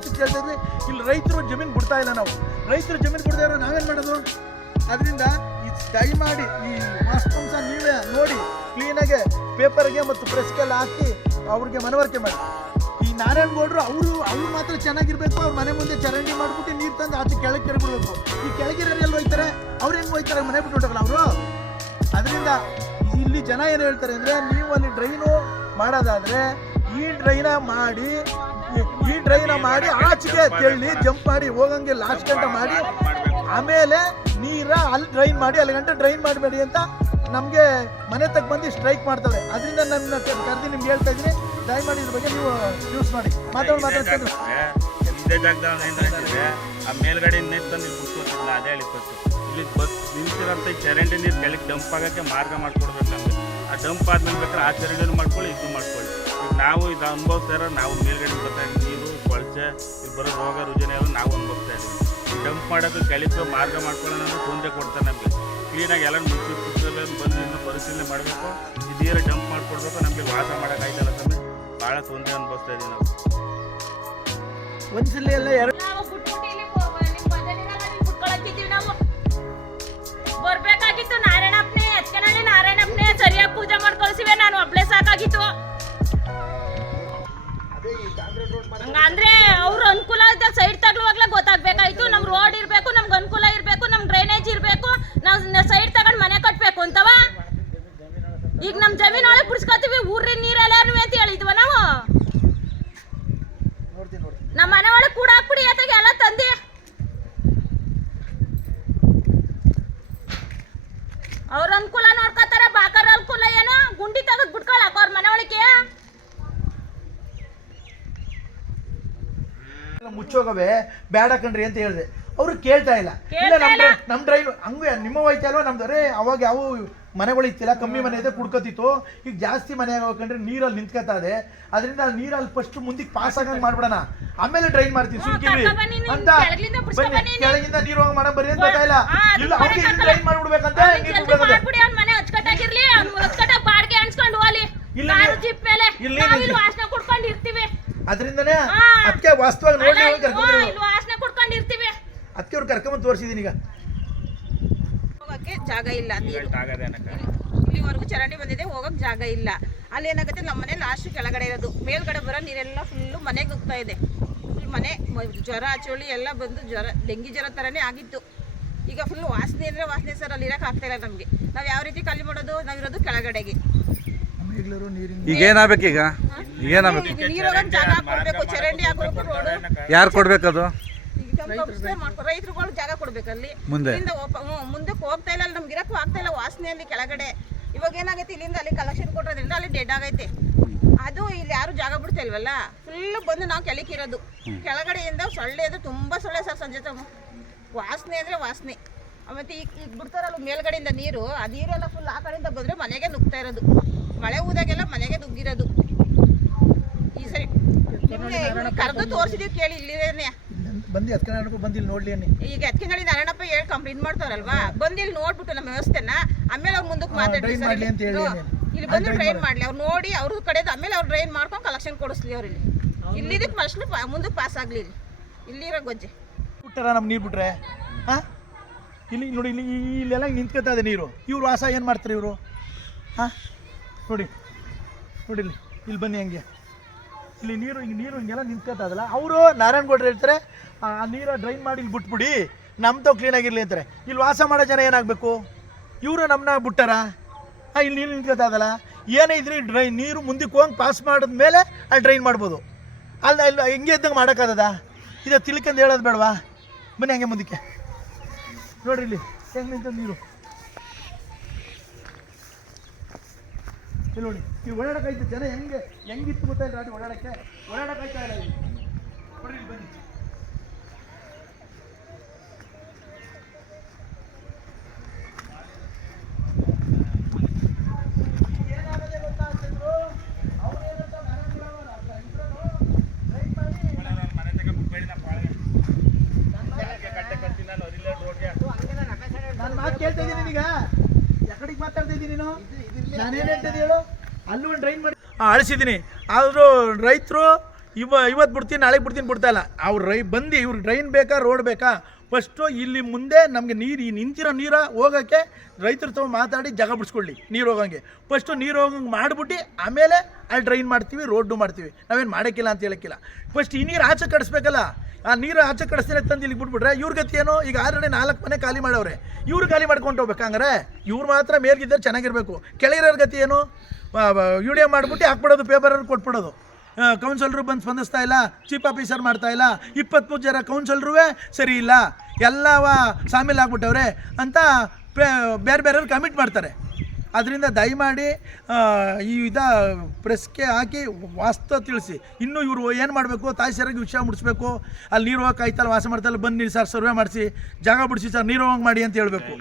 ಆಚೆ ಕೇಳ್ತಾ ಇದ್ವಿ. ಇಲ್ಲಿ ರೈತರು ಜಮೀನು ಬಿಡ್ತಾ ಇಲ್ಲ ನಾವು. ರೈತರು ಜಮೀನು ಬಿಡದೇ ಇರೋ ನಾವೇನು ಮಾಡೋದು? ಅದರಿಂದ ಈ ದಯಮಾಡಿ ಈ ವಾಸ್ತವಾಂಶ ನೀವೇ ನೋಡಿ ಕ್ಲೀನಾಗೆ ಪೇಪರ್ಗೆ ಮತ್ತು ಪ್ರೆಸ್ಗೆಲ್ಲ ಹಾಕಿ ಅವ್ರಿಗೆ ಮನವರಿಕೆ ಮಾಡಿ. ಈ ನಾರಾಯಣ ಗೌಡ್ರು ಅವರು, ಅವ್ರು ಮಾತ್ರ ಚೆನ್ನಾಗಿರ್ಬೇಕು, ಅವ್ರ ಮನೆ ಮುಂದೆ ಚರಂಡಿ ಮಾಡಿಬಿಟ್ಟು ನೀರು ತಂದು ಆಚೆ ಕೆಳಗೆ ಕೆರೆಬಿಡ್ಬೇಕು. ಈ ಕೆಳಗಿರೋರು ಎಲ್ಲಿ ಹೋಯ್ತಾರೆ ಅವ್ರು ಹೆಂಗೆ ಹೋಯ್ತಾರೆ ಮನೆ ಬಿಟ್ಟು ಹೊಂಟೋಗಲ್ಲ ಅವರು? ಅದರಿಂದ ಇಲ್ಲಿ ಜನ ಏನು ಹೇಳ್ತಾರೆ ಅಂದರೆ, ನೀವು ಅಲ್ಲಿ ಡ್ರೈನು ಮಾಡೋದಾದರೆ ಈ ಡ್ರೈನ ಮಾಡಿ ಈ- ಟ್ರೈನ ಮಾಡಿ ಆಚೆಗೆ ತೆಳ್ಳಿ ಜಂಪ್ ಮಾಡಿ ಹೋಗಂಗೆ ಲಾಸ್ಟ್ ಗಂಟೆ ಮಾಡಿ, ಆಮೇಲೆ ನೀರ ಅಲ್ಲಿ ಡ್ರೈನ್ ಮಾಡಿ, ಅಲ್ಲಿ ಗಂಟೆ ಡ್ರೈನ್ ಮಾಡಬೇಡಿ ಅಂತ ನಮಗೆ ಮನೆ ತಕ್ಕ ಬಂದು ಸ್ಟ್ರೈಕ್ ಮಾಡ್ತವೆ ಅದರಿಂದ ನನ್ನ ಕರೆದಿ ನಿಮ್ಗೆ ಹೇಳ್ತಾ ಇದ್ದೀನಿ. ಮಾಡಿ ಇದ್ರ ಬಗ್ಗೆ ನೀವು ಯೂಸ್ ಮಾಡಿ. ಮಾತಾಡಿ ಮಾತಾಡ್ತೀನಿ. ಆ ಮೇಲ್ಗಡೆ ಇಲ್ಲಿ ಬಸ್ ನಿಂತಿರೋಂಥ ಚರಂಡಿ ನೀರು ಕೆಳಗೆ ಡಂಪ್ ಆಗೋಕ್ಕೆ ಮಾರ್ಗ ಮಾಡ್ಕೊಡ್ಬೇಕು ನಮಗೆ. ಆ ಡಂಪ್ ಆದ್ಮೇಲೆ ಬೇಕಾದ್ರೆ ಆ ಚರಂಡಿನೂ ಮಾಡ್ಕೊಳ್ಳಿ, ಇದು ಮಾಡ್ಕೊಳ್ಳಿ. ನಾವು ಇದು ಅನುಭವಿಸ್ತಾರ ನಾವು ಮೇಲ್ಗಡೆ ಬರ್ತಾ ಇದ್ದೀವಿ. ನೀರು ಕೊಳಚೆ ಇಲ್ಲಿ ಬರೋ ರೋಗ ರುಜಿನ ಎಲ್ಲ ನಾವು ಅನುಭವಿಸ್ತಾ ಇದ್ದೀವಿ. ಡಂಪ್ ಮಾಡೋದು ಕಲಿಸೋ ಮಾರ್ಗ ಮಾಡ್ಕೊಳ್ಳೋಣ ತೊಂದರೆ ಕೊಡ್ತಾರೆ ನಮಗೆ. ಕ್ಲೀನಾಗಿ ಎಲ್ಲ ಮುಚ್ಚಿ ಪುಸ್ತಕ ಬಂದು ಇನ್ನು ಪರಿಶೀಲನೆ ಮಾಡಬೇಕು. ಇದೀರ ಡಂಪ್ ಮಾಡಿಕೊಡ್ಬೇಕು ನಮಗೆ ವಾಸ ಮಾಡೋಕ್ಕಾಯ್ತಲ್ಲ ಸ್ವಾಮಿ. ಭಾಳ ತೊಂದರೆ ಅನುಭವಿಸ್ತಾ ಇದ್ದೀವಿ ನಾವು. ಒಂದ್ಸಲ ಎಲ್ಲ ಎರಡು ಬರ್ಬೇಕಾಗಿತ್ತು ನಾರಾಯಣಪ್ಪನೇ ಎತ್ಕನಹಳ್ಳಿ ನಾರಾಯಣಪ್ಪನೇ ಸರಿಯಾಗಿ ಪೂಜೆ ಮಾಡ್ಕೊಳ್ಸಿವೆ ನಾನು ಒಬ್ಳೆ ಸಾಕಾಗಿತ್ತು. ಹಂಗಂದ್ರೆ ಅವ್ರ ಅನುಕೂಲ ಸೈಡ್ ತಗೊಳ್ಳುವಾಗ್ಲೇ ಗೊತ್ತಾಗ್ಬೇಕಾಯ್ತು. ನಮ್ ರೋಡ್ ಇರ್ಬೇಕು, ನಮ್ಗೆ ಅನುಕೂಲ ಇರ್ಬೇಕು ನಮ್ ಡ್ರೈನೇಜ್ ಇರ್ಬೇಕು. ನಾವು ಸೈಡ್ ತಗೊಂಡ್ ಮನೆ ಕಟ್ಬೇಕು ಅಂತವ? ಈಗ ನಮ್ ಜಮೀನ್ ಒಳಗೆ ಬಿಡ್ಸ್ಕೊತೀವಿ ಊರಿನ ನೀರೆಲ್ಲಾರು ಅಂತ ಹೇಳಿದ್ವ ನಾವು. ನಮ್ಮ ಮನೆ ಒಳಗೆ ಕೂಡ ಹಾಕ್ಬಿಡಿ ಎತ್ತಾಗ ಎಲ್ಲ ತಂದೆ. ಅವ್ರ ಅನುಕೂಲ ನೋಡ್ಕೊತಾರೆ, ಬಾಕರ ಅನುಕೂಲ ಏನೋ? ಗುಂಡಿ ತೆಗೆದು ಬಿಟ್ಕೊಳಕ್ ಅವ್ರ ಮನೆ ಮುಚ್ಚೋಗವೆ ಬೇಡ ಕಣ್ರಿ ಅಂತ ಹೇಳಿದೆ. ಅವರು ಕೇಳ್ತಾ ಇಲ್ಲ. ಇಲ್ಲ ನಮ್ ಇಲ್ಲ. ಡ್ರೈ- ನಮ್ ಡ್ರೈನ್ ಹಂಗೆ ನಿಮ್ಮ ಹೋಯ್ತಾ ಅಲ್ವಾ ನಮ್ದು? ಅರೇ ಅವಾಗ ಯಾವ ಮನೆಗಳು ಇತ್ತಿಲ್ಲ ಕಮ್ಮಿ ಮನೆ ಇದೆ ಕುಡ್ಕೋತಿತ್ತು. ಈಗ ಜಾಸ್ತಿ ಮನೆ ಕಂಡ್ರೆ ನೀರಲ್ಲಿ ನಿಂತ್ಕೋತಾ ಇದೆ. ಅದರಿಂದ ನೀರಲ್ಲಿ ಫಸ್ಟ್ ಮುಂದಕ್ಕೆ ಪಾಸ್ ಆಗಂಗೆ ಮಾಡ್ಬಿಡೋಣ. ಆಮೇಲೆ ಡ್ರೈನ್ ಮಾಡ್ತೀವಿ ಸುಮ್ಕಿರಿ. ಅಂತ. ಬನ್ನಿ ಬನ್ನಿ ನೀನ್. ಕೆಳಗಿಂದ ನೀರು ಹೋಗಿ ಮಾಡೋ ಬರ್ರಿ ಅಂತ ಇಲ್ಲ ಇಲ್ಲ ಅವ್ರಿಗೆ ಇಲ್ಲಿ ಡ್ರೈನ್ ಮಾಡ್ಬಿಡ್ಬೇಕಂತ ನೀರು ಅವ್ನ ಮನೆ ಅಚ್ಚುಕಟ್ಟಾಗಿರ್ಲಿ ಅವ್ನ ತೋರಿಸಿದೀನಿ ಈಗ ಹೋಗಕ್ಕೆ ಜಾಗ ಇಲ್ಲ ಇಲ್ಲಿವರೆಗೂ ಚರಂಡಿ ಬಂದಿದೆ ಹೋಗಕ್ ಜಾಗ ಇಲ್ಲ. ಅಲ್ಲಿ ಏನಾಗುತ್ತೆ ನಮ್ಮ ಮನೆ ಲಾಸ್ಟ್ ಕೆಳಗಡೆ ಇರೋದು. ಮೇಲ್ಗಡೆ ಬರೋ ನೀರೆಲ್ಲ ಫುಲ್ಲು ಮನೆಗೆ ಹೋಗ್ತಾ ಇದೆ. ಫುಲ್ ಮನೆ ಜ್ವರ ಚಳಿ ಎಲ್ಲ ಬಂದು ಜ್ವರ ಡೆಂಗಿ ಜ್ವರ ಥರನೇ ಆಗಿತ್ತು. ಈಗ ಫುಲ್ ವಾಸನೆ ಅಂದರೆ ವಾಸನೆ ಸರ್ ಅಲ್ಲಿ ಇರಕ್ಕೆ ಆಗ್ತಾ ಇಲ್ಲ ನಮಗೆ. ನಾವು ಯಾವ ರೀತಿ ಖಾಲಿ ಮಾಡೋದು? ನಾವಿರೋದು ಕೆಳಗಡೆಗೆ. ನೀರಿನ ಈಗ ಏನಾಗ್ಬೇಕು ಈಗ? ಈಗ ನೀರು ಹೋಗಕ್ಕೆ ಜಾಗ ಕೊಡಬೇಕು ಚರಂಡಿ ಹಾಕೋಬೇಕು ರೋಡು ಯಾರು ಕೊಡ್ಬೇಕದು? ರೈತರುಗಳು ಜಾಗ ಕೊಡ್ಬೇಕಲ್ಲಿ ಮುಂದೆ. ಮುಂದಕ್ಕೆ ಹೋಗ್ತಾ ಇಲ್ಲ ಅಲ್ಲಿ ನಮ್ಗೆ ಇರಕ್ಕೂ ಆಗ್ತಾ ಇಲ್ಲ ವಾಸನೆ ಅಲ್ಲಿ ಕೆಳಗಡೆ. ಇವಾಗ ಏನಾಗೈತೆ ಇಲ್ಲಿಂದ ಅಲ್ಲಿ ಕಲೆಕ್ಷನ್ ಕೊಟ್ಟೋದ್ರಿಂದ ಅಲ್ಲಿ ಡೆಡ್ ಆಗೈತೆ. ಅದು ಇಲ್ಲಿ ಯಾರು ಜಾಗ ಬಿಡ್ತಾ ಇಲ್ವಲ್ಲ? ಫುಲ್ ಬಂದು ನಾವು ಕೆಳಕಿರೋದು ಕೆಳಗಡೆಯಿಂದ ಸೊಳ್ಳೆ ಅದು ತುಂಬಾ ಸೊಳ್ಳೆ ಸರ್ ಸಂಜೆ ವಾಸನೆ ಅಂದ್ರೆ ವಾಸನೆ. ಮತ್ತೆ ಈಗ ಈಗ ಬಿಡ್ತಾರಲ್ಲ ಮೇಲ್ಗಡೆಯಿಂದ ನೀರು ಆ ನೀರೆಲ್ಲ ಫುಲ್ ಆ ಕಡೆಯಿಂದ ಬಂದ್ರೆ ಮನೆಗೆ ನುಗ್ತಾ ಇರೋದು. ಮಳೆ ಊದಾಗೆಲ್ಲ ಮನೆಗೆ ನುಗ್ಗಿರೋದು. ಈ ಸರಿ. ಕರೆದು ತೋರಿಸಿದೀವಿ ಕೇಳಿ ಇಲ್ಲಿರೇನೆ ಬಂದು ಎತ್ಕೊಂಡು ಬಂದು ಇಲ್ಲಿ ನೋಡ್ಲಿ ಅನ್ನಿ. ಈಗ ಎತ್ಕಿನಡಿ ನಾರಾಯಣಪ್ಪ ಹೇಳಿ ಕಂಪ್ಲೀಟ್ ಮಾಡ್ತಾರಲ್ವಾ? ಬಂದಿ ಇಲ್ಲಿ ನೋಡ್ಬಿಟ್ಟು ನಮ್ಮ ವ್ಯವಸ್ಥೆನ ಆಮೇಲೆ ಅವ್ರು ಮುಂದಕ್ಕೆ ಮಾತಾಡಿ ಮಾಡ್ಲಿ ಅಂತ ಹೇಳಿ ಇಲ್ಲಿ. ಬಂದು ಡ್ರೈನ್ ಮಾಡ್ಲಿ ಅವ್ರು ನೋಡಿ ಅವ್ರ ಕಡೆ ಆಮೇಲೆ ಅವ್ರು ಡ್ರೈನ್ ಮಾಡ್ಕೊಂಡು ಕಲೆಕ್ಷನ್ ಕೊಡಿಸ್ಲಿ ಅವ್ರು ಇಲ್ಲಿ. ಇಲ್ಲಿ ಇದಕ್ಕೆ ಮನುಷ್ಯನು ಮುಂದಕ್ಕೆ ಪಾಸ್ ಆಗಲಿ ಇಲ್ಲಿ. ಇಲ್ಲಿರೋ ಗೊಜ್ಜೆ. ಬಿಟ್ಟಾರ ನಮ್ಮ ನೀರು ಬಿಟ್ರೆ? ಹಾಂ? ಇಲ್ಲಿ ನೋಡಿ ಇಲ್ಲಿ ಇಲ್ಲೆಲ್ಲ ನಿಂತ್ಕೊತಾ ಇದೆ ನೀರು. ಇವ್ರು ವಾಸ ಏನು ಮಾಡ್ತಾರೆ ಇವರು? ಹಾಂ? ನೋಡಿ. ನೋಡಿ ಇಲ್ಲಿ ಇಲ್ಲಿ ಬನ್ನಿ ಹಂಗೆ. ಇಲ್ಲಿ ನೀರು ಹಿಂಗೆ ನೀರು ಹಿಂಗೆಲ್ಲ ನಿಂತ್ಕೋತದಲ್ಲ ಅವರು ನಾರಾಯಣಗೌಡ್ರು ಹೇಳ್ತಾರೆ, ಆ ನೀರು ಡ್ರೈನ್ ಮಾಡಿ ಇಲ್ಲಿ ಬಿಟ್ಬಿಡಿ ನಮ್ಮ ಕ್ಲೀನ್ ಕ್ಲೀನಾಗಿರಲಿ ಅಂತಾರೆ. ಇಲ್ಲಿ ವಾಸ ಮಾಡೋ ಜನ ಏನಾಗಬೇಕು? ಇವರು ನಮ್ಮನ್ನ ಬಿಟ್ಟಾರ? ಹಾಂ ಇಲ್ಲಿ ನೀರು ನಿಂತ್ಕೋತದಲ್ಲ ಏನೇ ಇದ್ರಿ ಡ್ರೈ ನೀರು ಮುಂದಕ್ಕೆ ಹೋಗಿ ಪಾಸ್ ಮಾಡಿದ ಮೇಲೆ ಅಲ್ಲಿ ಡ್ರೈನ್ ಮಾಡ್ಬೋದು. ಅಲ್ಲ, ಇಲ್ಲ, ಹಿಂಗೆ ಇದ್ದಂಗೆ ಮಾಡೋಕ್ಕಾಗದ? ಇದು ತಿಳ್ಕೊಂಡು ಹೇಳೋದು ಬೇಡವಾ? ಬನ್ನಿ ಹಂಗೆ ಮುಂದಕ್ಕೆ. ನೋಡ್ರಿ ಇಲ್ಲಿ, ಹೆಂಗೆ ನಿಂತ ನೀರು? ಇಲ್ಲಿ ನೋಡಿ ಈ ಓಡಾಡೋಕ್ಕಾಯ್ತು ಜನ ಹೆಂಗೆ ಹೆಂಗಿತ್ತು ಗೊತ್ತಾಯಿಲ್ಲ ರಾತ್ರಿ ಓಡಾಡಕ್ಕೆ? ಓಡಾಡೋಕ್ಕಾಯ್ತಾ ಇಲ್ಲ ಬನ್ನಿ ಏನಾಗದೆ ಗೊತ್ತಾ ಅಂತಂದ್ರು ಅವ್ರು ಏನಂತ ನಾರಾಯಣಗೌಡ ಅವ್ರ ರೈತರು ಡ್ರೈನ್ ಮಾಡಿ ನಾನೇನು ಹೇಳ್ತಿದ್ದೆ ಹೇಳು. ಅಲ್ಲೂ ಒಂದು ಡ್ರೈನ್ ಮಾಡಿ ಅಳಿಸಿದ್ದೀನಿ. ಆದರೂ ರೈತರು ಇವ ಇವತ್ತು ಬಿಡ್ತೀನಿ, ನಾಳೆಗೆ ಬಿಡ್ತೀನಿ ಬಿಡ್ತಾ ಇಲ್ಲ. ಅವ್ರು ರೈ ಬಂದು ಇವ್ರಿಗೆ ಡ್ರೈನ್ ಬೇಕಾ ರೋಡ್ ಬೇಕಾ? ಫಸ್ಟು ಇಲ್ಲಿ ಮುಂದೆ ನಮಗೆ ನೀರು ಈ ನಿಂತಿರೋ ನೀರ ಹೋಗೋಕ್ಕೆ ರೈತರು ತಗೊಂಡು ಮಾತಾಡಿ ಜಾಗ ಬಿಡಿಸ್ಕೊಳ್ಳಿ, ನೀರು ಹೋಗೋಂಗೆ. ಫಸ್ಟು ನೀರು ಹೋಗೋಂಗೆ ಮಾಡಿಬಿಟ್ಟು ಆಮೇಲೆ ಅಲ್ಲಿ ಡ್ರೈನ್ ಮಾಡ್ತೀವಿ ರೋಡು ಮಾಡ್ತೀವಿ. ನಾವೇನು ಮಾಡೋಕ್ಕಿಲ್ಲ ಅಂತ ಹೇಳೋಕ್ಕಿಲ್ಲ. ಫಸ್ಟ್ ಈ ನೀರು ಆಚೆ ಕಡಿಸ್ಬೇಕಲ್ಲ ಆ ನೀರು ಆಚೆ ಕಡಿಸ್ತೀನಿ ತಂದು ಇಲ್ಲಿಗೆ ಬಿಟ್ಬಿಟ್ರೆ ಇವ್ರ ಗತಿ ಏನು? ಈಗ ಆಲ್ರೆಡಿ ನಾಲ್ಕು ಮನೆ ಖಾಲಿ ಮಾಡವ್ರೆ. ಇವ್ರು ಖಾಲಿ ಮಾಡ್ಕೊಂಡು ಹೋಗ್ಬೇಕು ಹಂಗಾರೆ ಇವ್ರು ಮಾತ್ರ ಮೇಲ್ಗಿದ್ದರೆ ಚೆನ್ನಾಗಿರಬೇಕು. ಕೆಳಗಿರೋರ ಗತಿ ಏನು? ವಿಡಿಯೋ ಮಾಡ್ಬಿಟ್ಟು ಹಾಕ್ಬಿಡೋದು, ಪೇಪರಲ್ಲಿ ಕೊಟ್ಬಿಡೋದು. ಕೌನ್ಸಿಲರು ಬಂದು ಸ್ಪಂದಿಸ್ತಾ ಇಲ್ಲ, ಚೀಫ್ ಆಫೀಸರ್ ಮಾಡ್ತಾ ಇಲ್ಲ ಇಪ್ಪತ್ತ್ಮೂರು ಜನ ಕೌನ್ಸಲ್ರೂ ಸರಿ ಇಲ್ಲ. ಎಲ್ಲವ ಸಾಮಿಲ್ ಆಗ್ಬಿಟ್ಟವ್ರೆ ಅಂತ ಬೇರೆ ಬೇರೆಯವ್ರು ಕಮಿಟ್ ಮಾಡ್ತಾರೆ. ಅದರಿಂದ ದಯಮಾಡಿ ಈ ಇದ ಪ್ರೆಸ್ಗೆ ಹಾಕಿ ವಾಸ್ತವ ತಿಳಿಸಿ. ಇನ್ನೂ ಇವರು ಏನು ಮಾಡಬೇಕು? ತಾಯಿಸರಿಗೆ ವಿಷಯ ಮುಡಿಸ್ಬೇಕು. ಅಲ್ಲಿ ನೀರು ಹೋಗಕ್ಕೆ ಆಯ್ತಲ್ಲ ವಾಸ ಮಾಡ್ತಲ್ಲ ಬಂದು ಸರ್ ಸರ್ವೆ ಮಾಡಿಸಿ. ಜಾಗ ಬಿಡಿಸಿ ಸರ್ ನೀರು ಹೋಗಿ ಮಾಡಿ ಅಂತ ಹೇಳಬೇಕು.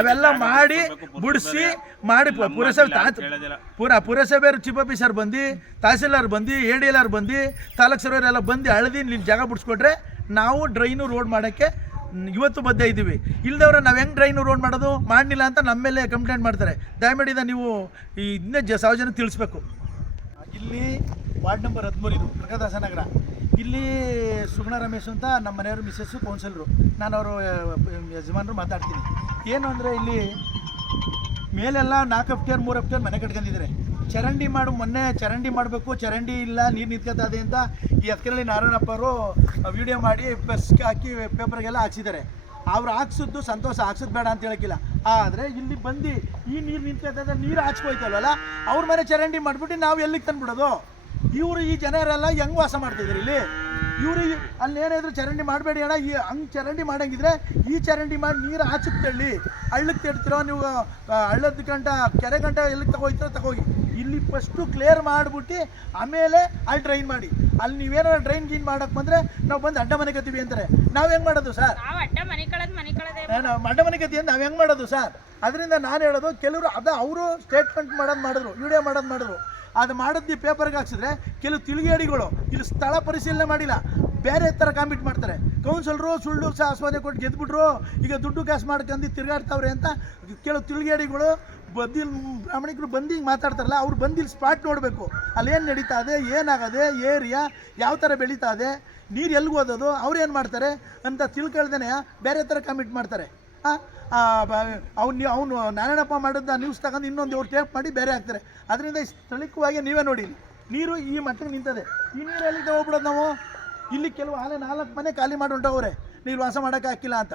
ಅವೆಲ್ಲ ಮಾಡಿ ಬಿಡಿಸಿ ಮಾಡಿ ಪುರಸಭೆ ಪೂರ ಪುರಸಭೆಯವರು ಚೀಫ್ ಆಫೀಸರ್ ಬಂದು ತಹಸೀಲ್ದಾರ್ ಬಂದು ಎ ಡಿ ಎಲ್ ಆರ್ ಬಂದು ತಾಲೂಕು ಸರ್ವೇರ್ ಎಲ್ಲ ಬಂದು ಅಳದಿ ನಿಲ್ಲಿ ಜಾಗ ಬಿಡಿಸ್ಕೊಟ್ರೆ ನಾವು ಡ್ರೈನು ರೋಡ್ ಮಾಡೋಕ್ಕೆ ಇವತ್ತು ಮಧ್ಯೆ ಇದ್ದೀವಿ. ಇಲ್ದವ್ರೆ ನಾವು ಹೆಂಗೆ ಡ್ರೈನು ರೋಡ್ ಮಾಡೋದು? ಮಾಡಲಿಲ್ಲ ಅಂತ ನಮ್ಮ ಮೇಲೆ ಕಂಪ್ಲೇಂಟ್ ಮಾಡ್ತಾರೆ ದಯಮಾಡಿದ ನೀವು ಇದನ್ನೇ ಜ ಸಾವಜನ ತಿಳಿಸ್ಬೇಕು. ಇಲ್ಲಿ ವಾರ್ಡ್ ನಂಬರ್ ಹದಿಮೂರು ಇದು ಪ್ರಕಾದಾಸ ನಗರ ಇಲ್ಲಿ ಸುಗುಣ ರಮೇಶ್ ಅಂತ ನಮ್ಮ ಮನೆಯವರು ಮಿಸ್ಸಸ್ಸು ಕೌನ್ಸಿಲರು ನಾನು ಅವರು ಯಜಮಾನರು ಮಾತಾಡ್ತೀನಿ. ಏನು ಅಂದರೆ ಇಲ್ಲಿ ಮೇಲೆಲ್ಲ ನಾಲ್ಕು ಹೆಫ್ಟೇರ್ ಮೂರು ಹೆಫ್ಟೇರ್ ಮನೆ ಕಟ್ಕೊಂಡಿದ್ದಾರೆ. ಚರಂಡಿ ಮಾಡು, ಮೊನ್ನೆ ಚರಂಡಿ ಮಾಡಬೇಕು, ಚರಂಡಿ ಇಲ್ಲ, ನೀರು ನಿಂತ್ಕೊತದೆ ಅಂತ ಈ ಹತ್ತಿರಲ್ಲಿ ನಾರಾಯಣಪ್ಪರು ವಿಡಿಯೋ ಮಾಡಿ ಪ್ರೆಸ್ಗೆ ಹಾಕಿ ಪೇಪರ್ಗೆಲ್ಲ ಹಾಕ್ಸಿದ್ದಾರೆ. ಅವ್ರು ಹಾಕ್ಸಿದ್ದು ಸಂತೋಷ, ಹಾಕ್ಸೋದು ಬೇಡ ಅಂತ ಹೇಳೋಕ್ಕಿಲ್ಲ. ಆದರೆ ಇಲ್ಲಿ ಬಂದು ಈ ನೀರು ನಿಂತ್ಕೊತದೆ, ನೀರು ಹಾಚ್ಕೋಯ್ತಲ್ವಲ್ಲ ಅವ್ರ ಮನೆ ಚರಂಡಿ ಮಾಡಿಬಿಟ್ಟು ನಾವು ಎಲ್ಲಿಗೆ ತಂದ್ಬಿಡೋದು? ಇವರು ಈ ಜನರೆಲ್ಲ ಹೆಂಗ್ ವಾಸ ಮಾಡ್ತಿದ್ರು ಇಲ್ಲಿ? ಇವರು ಅಲ್ಲಿ ಏನಾದ್ರು ಚರಂಡಿ ಮಾಡಬೇಡಿ ಅಣ್ಣ, ಈ ಹಂಗೆ ಚರಂಡಿ ಮಾಡಂಗಿದ್ರೆ ಈ ಚರಂಡಿ ಮಾಡಿ ನೀರು ಆಚಕ್ಕೆ ತಳ್ಳಿ. ಹಳ್ಳಕ್ಕೆ ತೆಡ್ತಿರೋ ನೀವು ಹಳ್ಳದ ಗಂಟ, ಕೆರೆ ಗಂಟ ಎಲ್ಲಿಗೆ ತಗೋಯ್ತಿರೋ ತಗೋಗಿ. ಇಲ್ಲಿ ಫಸ್ಟು ಕ್ಲಿಯರ್ ಮಾಡಿಬಿಟ್ಟು ಆಮೇಲೆ ಅಲ್ಲಿ ಡ್ರೈನ್ ಮಾಡಿ. ಅಲ್ಲಿ ನೀವೇನಾದ್ರು ಡ್ರೈನ್ ಗೀನ್ ಮಾಡೋಕೆ ಬಂದರೆ ನಾವು ಬಂದು ಅಡ್ಡ ಮನೆ ಕತ್ತೀವಿ ಅಂತಾರೆ. ನಾವು ಹೆಂಗೆ ಮಾಡೋದು ಸರ್ ನಾವು ಅಡ್ಡ ಮನೆ ಗತಿ ಅಂತ ನಾವು ಹೆಂಗೆ ಮಾಡೋದು ಸರ್ ಅದರಿಂದ ನಾನು ಹೇಳೋದು ಕೆಲವರು ಅದ ಅವರು ಸ್ಟೇಟ್ಮೆಂಟ್ ಮಾಡೋದು ಮಾಡಿದ್ರು ವಿಡಿಯೋ ಮಾಡೋದು ಮಾಡಿದ್ರು. ಅದು ಮಾಡಿದ್ದು ಪೇಪರ್ಗೆ ಹಾಕ್ಸಿದ್ರೆ ಕೆಲವು ತಿಳಿಗೇಡಿಗಳು ಇಲ್ಲಿ ಸ್ಥಳ ಪರಿಶೀಲನೆ ಮಾಡಿಲ್ಲ. ಬೇರೆ ಥರ ಕಾಮಿಟ್ ಮಾಡ್ತಾರೆ. ಕೌನ್ಸಿಲರು ಸುಳ್ಳು ಸಹ ಆಸ್ವಾದ ಕೊಟ್ಟು ಗೆದ್ಬಿಟ್ರು. ಈಗ ದುಡ್ಡು ಕ್ಯಾಶ್ ಮಾಡ್ಕೊಂಡು ತಿರುಗಾಡ್ತಾವ್ರೆ ಅಂತ ಕೆಲವು ತಿಳುಗೇಡಿಗಳು ಬದಿಲ್ ಬ್ರಾಹ್ಮಣಿಕರು ಬಂದು ಹಿಂಗೆ ಮಾತಾಡ್ತಾರಲ್ಲ, ಅವ್ರು ಬಂದಿಲ್ಲಿ ಸ್ಪಾಟ್ ನೋಡಬೇಕು. ಅಲ್ಲೇನು ನಡೀತಾ ಇದೆ, ಏನಾಗದೆ, ಏರಿಯಾ, ಯಾವ ಥರ ಬೆಳೀತಾ ಇದೆ, ನೀರು ಎಲ್ಲಿಗೆ ಓದೋದು ಅವ್ರು ಏನು ಮಾಡ್ತಾರೆ ಅಂತ ತಿಳ್ಕೊಳ್ದೇನೆ ಬೇರೆ ಥರ ಕಮಿಟ್ ಮಾಡ್ತಾರೆ. ಅವ್ನು ಅವನು ನಾರಾಯಣಪ್ಪ ಮಾಡಿದ್ದ ನ್ಯೂಸ್ ತಗೊಂಡು ಇನ್ನೊಂದು ಅವ್ರು ಟೇಪ್ ಮಾಡಿ ಬೇರೆ ಹಾಕ್ತಾರೆ. ಅದರಿಂದ ಸ್ಥಳೀಯವಾಗಿ ನೀವೇ ನೋಡಿ, ನೀರು ಈ ಮಟ್ಟಕ್ಕೆ ನಿಂತದೆ. ಈ ನೀರು ಎಲ್ಲಿಗೆ ಹೋಗ್ಬಿಡೋದು ನಾವು? ಇಲ್ಲಿ ಕೆಲವು ಆಲೆ ನಾಲ್ಕು ಮನೆ ಖಾಲಿ ಮಾಡಿ ಹೊಂಟವ್ರೆ ನೀರು ವಾಸ ಮಾಡೋಕ್ಕೆ ಹಾಕಿಲ್ಲ ಅಂತ.